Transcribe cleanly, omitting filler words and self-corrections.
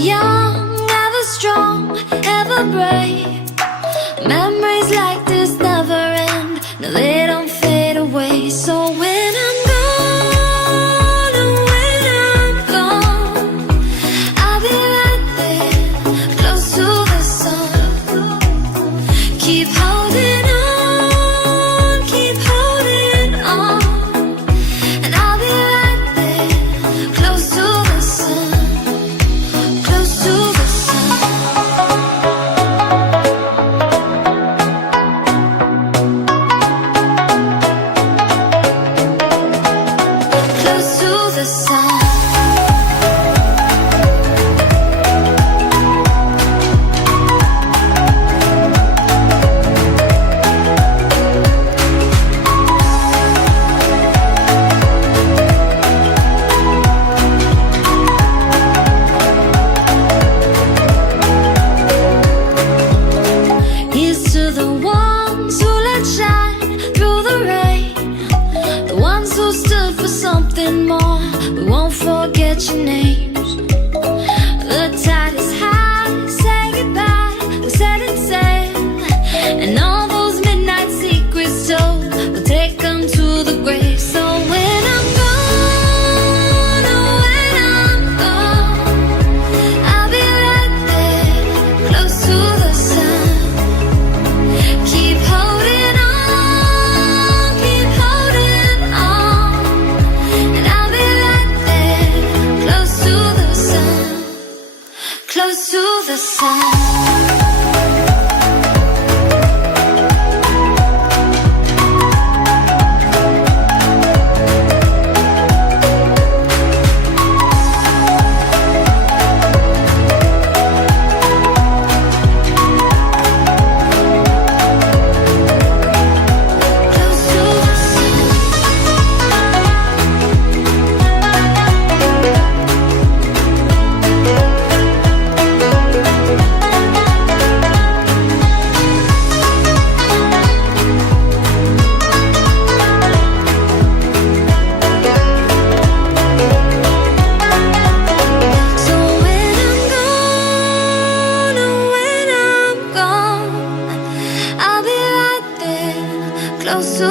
young, ever strong, ever brave. Memories like this never end, no, they don't fade away. So when I'm gone, oh, when I'm gone, I'll be right there, close to the sun. Keep holding on, keep holding on, and I'll be right there, close to the sun, close to the sun. Close to the sun. Here's to the ones who let shine through the rain, the ones who stood for something more. We won't forget your names. The tide is high, say goodbye, we're setting sail, and all those midnight secrets told, we'll take them to the grave. So when I'm gone, oh, when I'm gone, I'll be right there, close to the sun. Keep holding on, keep holding on, and I'll be right there, close to the sun, close to the sun. Close to the sun. So when I'm gone, oh, when I'm gone, I'll be right there, close to